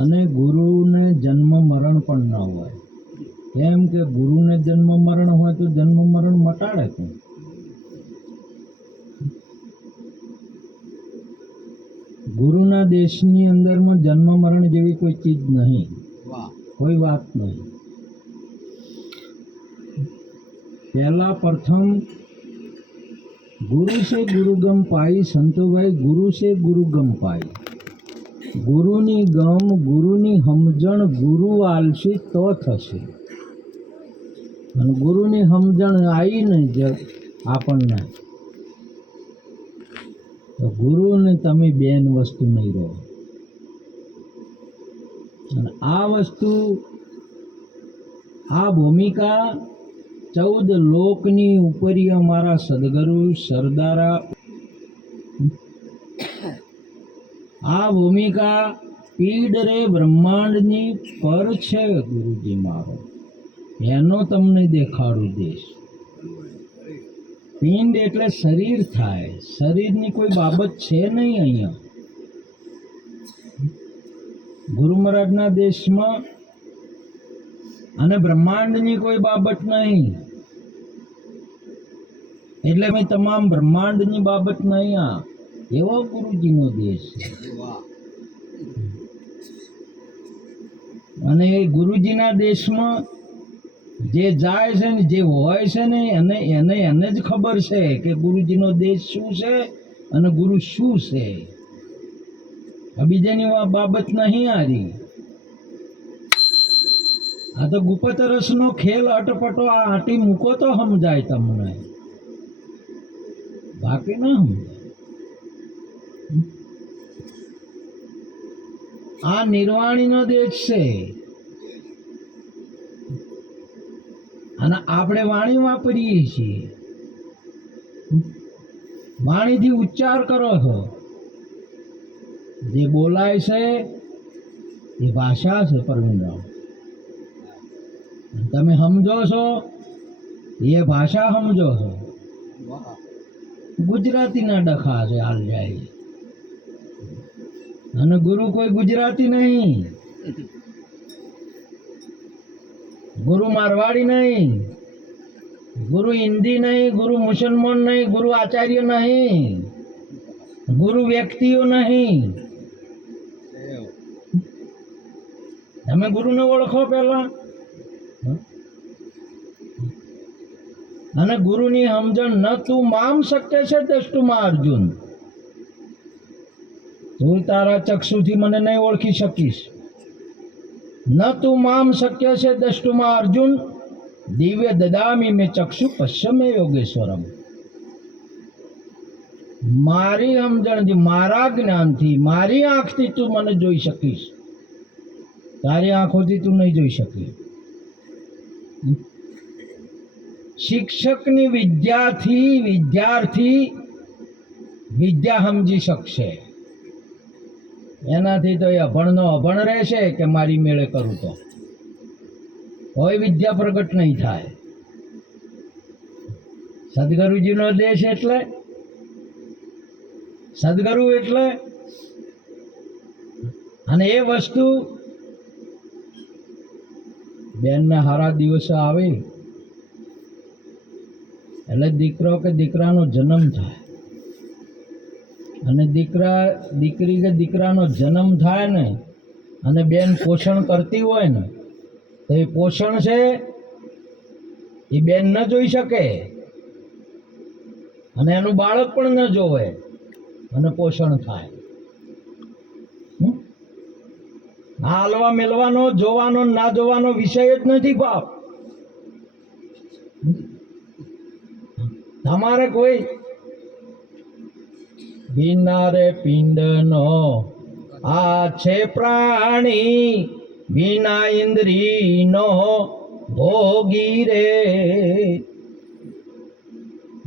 અને ગુરુને જન્મ મરણ પણ ન હોય. કેમ કે ગુરુને જન્મ મરણ હોય તો જન્મ મરણ મટાડે કોણ? ગુરુના દેશની અંદરમાં જન્મ મરણ જેવી કોઈ ચીજ નહીં, કોઈ વાત નહીં. પહેલા પ્રથમ ગુરુ से गुरुगम पाई संतोभाई, गुरु से गुरुगम पाई. ગુરુની ગમ, ગુરુની સમજણ ગુરુ આલશે તો થશે. અને ગુરુની સમજણ આવી ને આપણને, તો ગુરુને તમે બેન વસ્તુ નહીં રહો. અને આ વસ્તુ, આ ભૂમિકા 14 લોકની ઉપરી અમારા સદગુરુ સરદારા, આ ભૂમિકા પીડ રે બ્રહ્માંડની પર છે ગુરુજી મારો, એનો તમને દેખાડું દેશ. પિંડ એટલે શરીર થાય, શરીરની કોઈ બાબત છે નહીં અહીંયા. ગુરુ મહારાજના દેશમાં અને બ્રહ્માંડની કોઈ બાબત નહીં. એટલે મેં તમામ બ્રહ્માંડની બાબત નહીં. આ એવો ગુરુજીનો દેશ છે. અને એ ગુરુજીના દેશમાં જે જાય છે ને, જે હોય છે ને, એને જ ખબર છે કે ગુરુજીનો દેશ શું છે અને ગુરુ શું છે. બીજાની બાબત નહીં આરી. આ તો ગુપ્ત રસનો ખેલ અટપટો આ આટી મૂકો તો સમજાય તમને, બાકી ના સમજાય. આ નિર્વાણીનો દેશ છે. અને આપણે વાણી વાપરીએ છીએ, વાણીથી ઉચ્ચાર કરો છો. જે બોલાય છે એ ભાષા છે. પરવીનરાવ, તમે સમજો છો એ ભાષા સમજો છો. ગુજરાતીના ડખા છે હાલ જાય. અને ગુરુ કોઈ ગુજરાતી નહીં, ગુરુ મારવાડી નહીં, ગુરુ હિન્દી નહીં, ગુરુ મુસલમાન નહીં, ગુરુ આચાર્ય નહીં, ગુરુ વ્યક્તિઓ નહીં. તમે ગુરુને ઓળખો પહેલા. અને ગુરુની સમજણ ન તું મામ શક્ય છે દષ્ટુમાં અર્જુન, તું તારા ચક્ષુથી મને નહીં ઓળખી શકીશ. ન તું મામ શક્ય છે દષ્ટુમાં અર્જુન, દિવ્ય દદામી મેં ચક્ષુ પશ્ચમે યોગેશ્વરમ. મારી સમજણથી, મારા જ્ઞાનથી, મારી આંખથી તું મને જોઈ શકીશ, તારી આંખોથી તું નહીં જોઈ શકી. શિક્ષકની વિદ્યાથી વિદ્યાર્થી વિદ્યા સમજી શકશે. એનાથી તો એ અભણનો અભણ રહેશે કે મારી મેળે કરું તો કોઈ વિદ્યા પ્રગટ નહીં થાય. સદગુરુજીનો દેશ એટલે, સદગુરુ એટલે, અને એ વસ્તુ બેનના હારા દિવસો આવે એટલે દીકરો કે દીકરાનો જન્મ થાય. અને દીકરી કે દીકરાનો જન્મ થાય ને, અને બેન પોષણ કરતી હોય ને, તો એ પોષણ છે એ બેન ન જોઈ શકે, અને એનું બાળક પણ ન જોવે, અને પોષણ થાય. હાલવા મેલવાનો, જોવાનો ના જોવાનો વિષય જ નથી બાપ. તમારે કોઈ વિના રે પિંડનો આ છે પ્રાણી, વિના ઇન્દ્રિયનો ભોગી રે.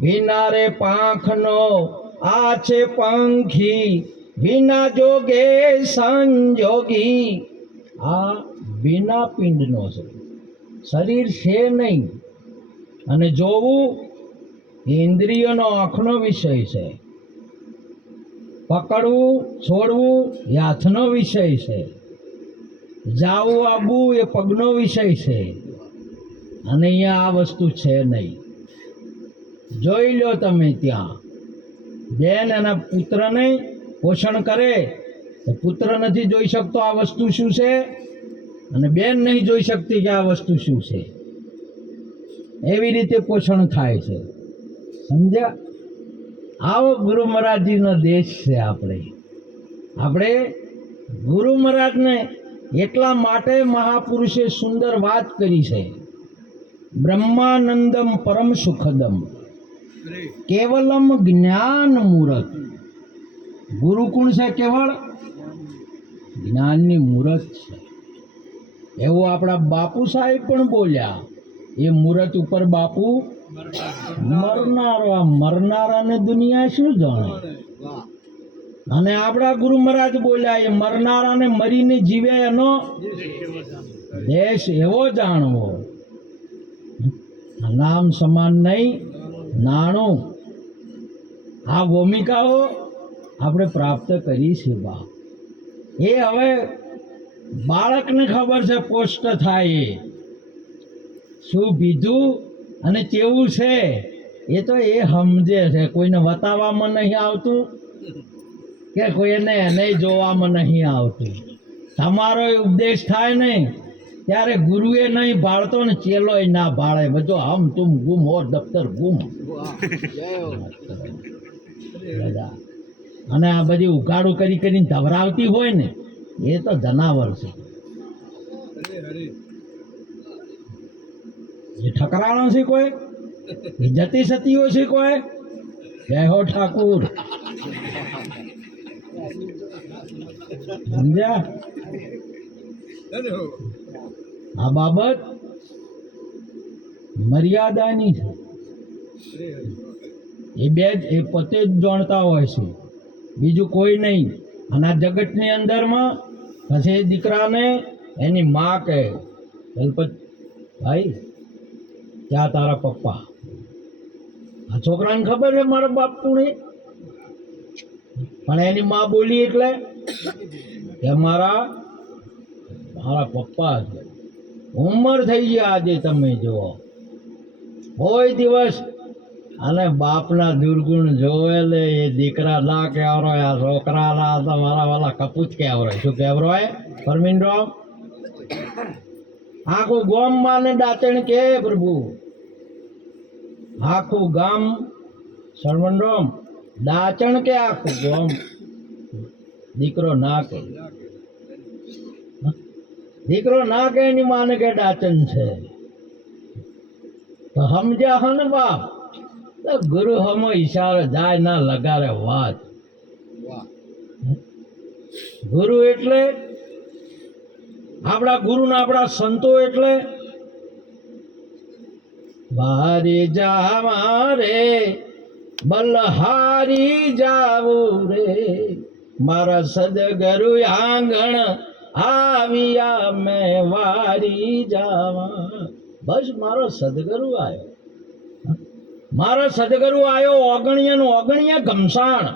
વિના રે પાંખનો આ છે પંખી, વિના જોગે સંજોગી. આ વિના પિંડનો છે, શરીર છે નહીં. અને જોવું ઇન્દ્રિયોનો આંખનો વિષય છે. પકડવું છોડવું એ હાથનો વિષય છે, જાવું આવવું એ પગનો વિષય છે, અને અહીંયા આ વસ્તુ છે નહીં. જોઈ લો તમે, ત્યાં બેન એના પુત્રને પોષણ કરે તો પુત્ર નથી જોઈ શકતો આ વસ્તુ શું છે, અને બેન નહીં જોઈ શકતી કે આ વસ્તુ શું છે. એવી રીતે પોષણ થાય છે. સમજ્યા? આવો ગુરુ મહારાજજીનો દેશ છે. આપણે ગુરુ મહારાજને એટલા માટે મહાપુરુષે સુંદર વાત કરી છે. બ્રહ્માનંદમ પરમ સુખદમ કેવલમ જ્ઞાન મૂરત. ગુરુ કોણ છે? કેવળ જ્ઞાનની મૂરત છે. એવું આપણા બાપુ સાહેબ પણ બોલ્યા. એ મૂરત ઉપર બાપુ મરનારો. આ મરનારાને દુનિયા શું જાણે? અને આપણા ગુરુ મહારાજ બોલ્યા એ મરનારાને મરીને જીવે એનો દેશ એવો જાણવો. નામ સમાન નહીં, નાણું. આ ભૂમિકાઓ આપણે પ્રાપ્ત કરી છે. બા એ હવે બાળકને ખબર છે પોસ્ટ થાય એ શું પીધું અને કેવું છે, એ તો એ સમજે છે. કોઈને બતાવવામાં નહીં આવતું કે કોઈને એને જોવામાં નહીં આવતું. તમારો ઉપદેશ થાય ને ત્યારે ગુરુએ નહીં ભાળતો ને ચેલોય ના ભાળે. બધો હમ તુમ ગુમ ઓર દફતર ગુમ. અને આ બધી ઉઘાડું કરીને ધવરાવતી હોય ને એ તો જનાવર છે. એ ઠકરાણો છે કોઈ, એ જતી સતીઓ છે કોઈ. જય હો ઠાકુર. સમજ્યા? આ બાબત મર્યાદાની છે. એ બે જ એ પોતે જ જાણતા હોય છે, બીજું કોઈ નહીં. અને આ જગતની અંદરમાં પછી દીકરાને એની માં કહે, ભાઈ ક્યાં તારા પપ્પા? આ છોકરાને ખબર છે મારા બાપ કોણ, પણ એની માં બોલી એટલે કે મારા પપ્પા છે. ઉંમર થઈ ગઈ આજે તમે જુઓ, કોઈ દિવસ અને બાપના દુર્ગુણ જોવેલે એ દીકરા ના કહેવરોય, આ છોકરા ના તો મારા વાલા કપૂત કહેવરોય. શું કહેવરોય પરમીન રામ? આખું ગામ માને દાચણ કે પ્રભુ, આખું ગામ સરવણ રામ દાચણ કે આખું ગામ. દીકરો ના કે, દીકરો ના કે એની માને કે દાચણ છે. તો સમજ્યા હો ને બાપ? ગુરુ હમો ઈશારો જાય ના લગારે વાત. ગુરુ એટલે આપણા ગુરુ ના આપણા સંતો એટલે બારી જાવા રે બલહારી જાવું રે, મારા સદગુરુ આંગણ આવ્યા મેં વારી જાવા. બસ મારો સદગુરુ આવ્યો, મારો સદગુરુ આવ્યો. ઓગણિયાનું ઓગણિયા ઘમસાણ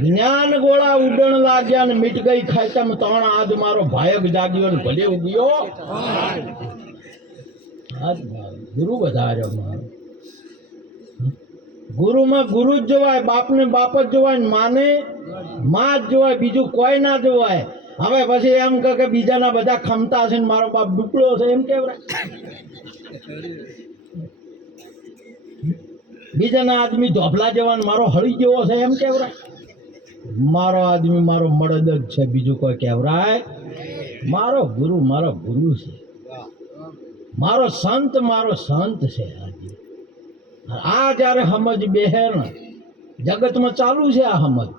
જ્ઞાન ગોળા ઉડણ લાગ્યા ને મીટ ગઈ ખાયતમ તણ. આજ મારો ભાયક જાગ્યો ને ભલે ઉગ્યો. આજ ગુરુ વધાર્યો મારો. ગુરુમાં ગુરુ જ જોવાય, બાપને બાપ જ જોવાય, માને માં જ જોવાય, બીજું કોઈ ના જોવાય. હવે પછી એમ કે બીજાના બધા ખમતા છે ને મારો બાપ ડુકડો છે એમ કેવરાય? બીજાના આદમી ધોપલા જવાન મારો હળી જેવો છે એમ કેવરાય? મારો આદમી મારો મળદ જ છે, બીજું કોઈ કેવરાય? મારો ગુરુ છે, મારો સંત છે. આ જયારે સમજ બેહે ને જગતમાં ચાલુ છે આ સમજ.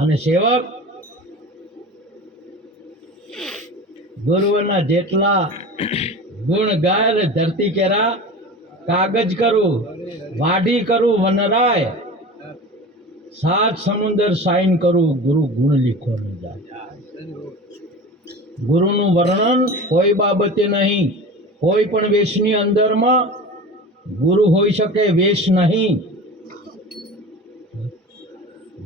અને સેવક ગુરુના જેટલા ગુણ ગાય ધરતી કેરા કાગજ કરું વાઢી કરું વનરાય, સાત સમુદર સાઈન કરું, ગુરુ ગુણ લીખો ન જાય. ગુરુનું વર્ણન કોઈ બાબતે નહીં, કોઈ પણ વેશની અંદરમાં ગુરુ હોઈ શકે વેશ નહીં,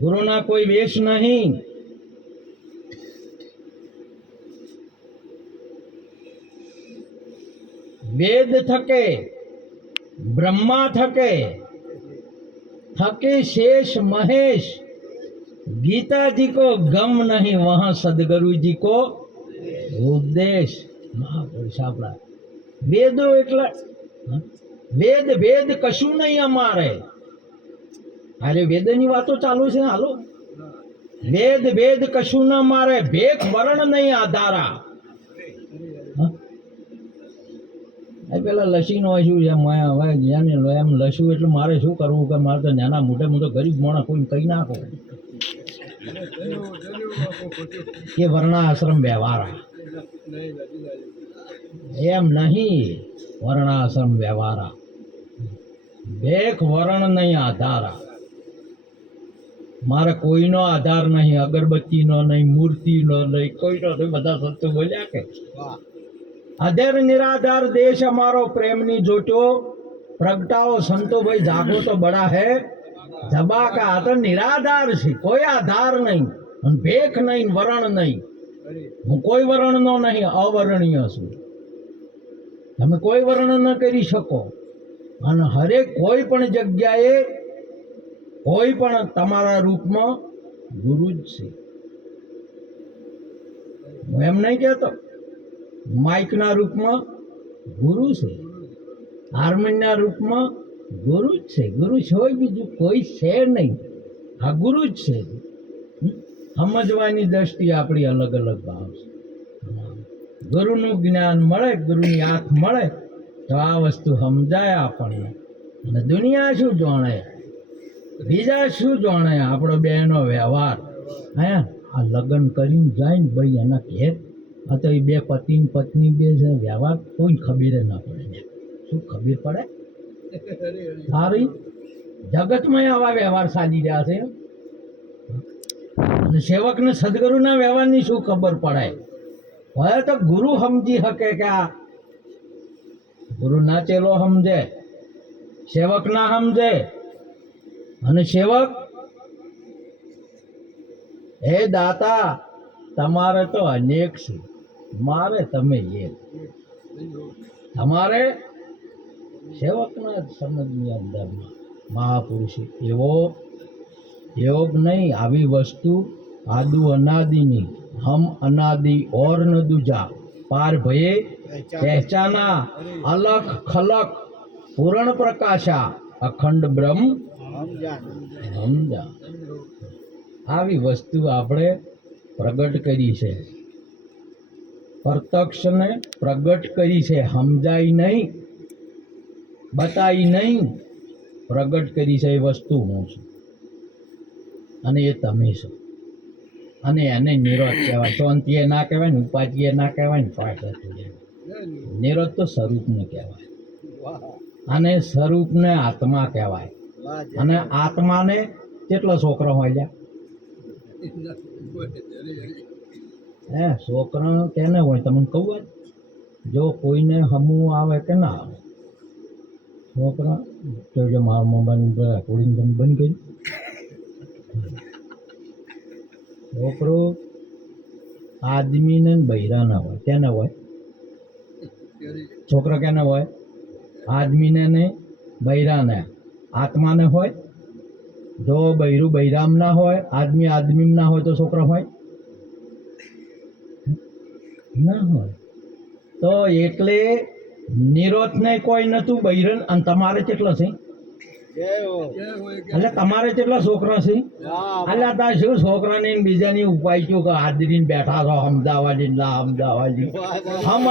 ગુરુના કોઈ વેશ નહીં. वेद थके ब्रह्मा थके थके शेष महेश, गीता जी को गम नहीं वहां सदगुरु जी को उपदेश. महापुरुष આપણા વેદો એટલે વેદ વેદ કશું નહીં અમારે. અરે વેદની વાતો ચાલુ છે હાલો. વેદ વેદ કશું ન મારે, ભેખ વર્ણ નહીં આધારા. પેલા લસી નો શું છે, હવે જ્ઞાની એમ લસ્યું એટલે મારે શું કરવું કે મારે તો નાના મોટે મોટો ગરીબ માણસ કોઈ કહી નાખો એ વર્ણાશ્રમ વ્યવહાર એમ નહીં. વર્ણાશ્રમ વ્યવહાર ભેખ વર્ણ નહીં આધારા. મારે કોઈનો આધાર નહીં, અગરબત્તીનો નહીં, મૂર્તિનો નહીં, કોઈનો નહીં. બધા સત્ય બોલ્યા કે અધેર નિરાધાર દેશ અમારો પ્રેમની જોટો પ્રગટાઓ સંતો ભાઈ જાગો તો બડા હે જબાકા. આ તો નિરાધાર છે, કોઈ આધાર નહીં, ભેખ નહીં, વરણ નહીં. હું કોઈ વર્ણનો નહીં, અવર્ણનીય છું. તમે કોઈ વર્ણન ન કરી શકો. અને હરેક કોઈ પણ જગ્યાએ કોઈ પણ તમારા રૂપમાં ગુરુ જ છે. હું એમ નહીં કહેતો માઇકના રૂપમાં ગુરુ છે, હાર્મોનિયમના રૂપમાં ગુરુ જ છે. ગુરુ હોય બીજું કોઈ છે નહીં, આ ગુરુ જ છે. સમજવાની દ્રષ્ટિ આપણી અલગ અલગ ભાવ છે. ગુરુનું જ્ઞાન મળે, ગુરુની આંખ મળે તો આ વસ્તુ સમજાય આપણને. અને દુનિયા શું જાણે, બીજા શું જાણે, આપણો બેનો વ્યવહાર. હે આ લગ્ન કરીને જાય ને ભાઈ એના ઘેર, આ તો એ બે પતિ પત્ની બે છે, વ્યવહાર કોઈ ખબર ના પડે. શું ખબર પડે? સારી જગતમાં આવા વ્યવહાર ચાલી રહ્યા છે. અને સેવકને સદગુરુના વ્યવહારની શું ખબર પડે? હવે તો ગુરુ સમજી શકે કે આ ગુરુ ના ચેલો સમજે, સેવક ના સમજે. અને સેવક હે દાતા તમારે તો અનેક છે, મારે તમે એક. તમારે સેવકના સમજની અંદરમાં મહાપુરુષ એવો યોગ નહીં. આવી વસ્તુ આદુ અનાદિની હમ અનાદિ ઓર ન દૂજા પાર ભયે પહેચાના અલખ ખલક પૂર્ણ પ્રકાશા અખંડ બ્રહ્મ સમજા. આવી વસ્તુ આપણે પ્રગટ કરી છે, પ્રત્યક્ષને પ્રગટ કરી છે. સમજાય નહીં, બતાવી નહીં, પ્રગટ કરી છે. એ વસ્તુ હું છું અને એ તમે છો. અને એને નિરોધ કહેવાય. શાંતિ એ ના કહેવાય ને, ઉપાધિ એ ના કહેવાય ને, પાઠ નિરોધ તો સ્વરૂપને કહેવાય. અને સ્વરૂપને આત્મા કહેવાય. અને આત્માને કેટલો છોકરો હોય લ્યા? હે છોકરા કેને હોય તમને કહું? જો કોઈને હમું આવે કે ના આવે, છોકરા તો જો મારા મોબાઈલ રેકોર્ડિંગ તમે બંધ કરી. છોકરો આદમીને બૈરા ના હોય. કેને હોય છોકરા? કેને હોય? આદમીને ને બૈરાને. આત્માને હોય. જો બૈરું બૈરામ ના હોય, આદમી આદમી ના હોય તો છોકરો હોય ના હોય. તો એટલે નિરોધ ને કોઈ નતું બૈરન. અને તમારે કેટલો છે? એટલે તમારે કેટલા છોકરા છે? એટલે તાર શું છોકરાને બીજાની ઉપાય શું કે હાજરીને બેઠા છો અમદાવાદી ના અમદાવાદી હમ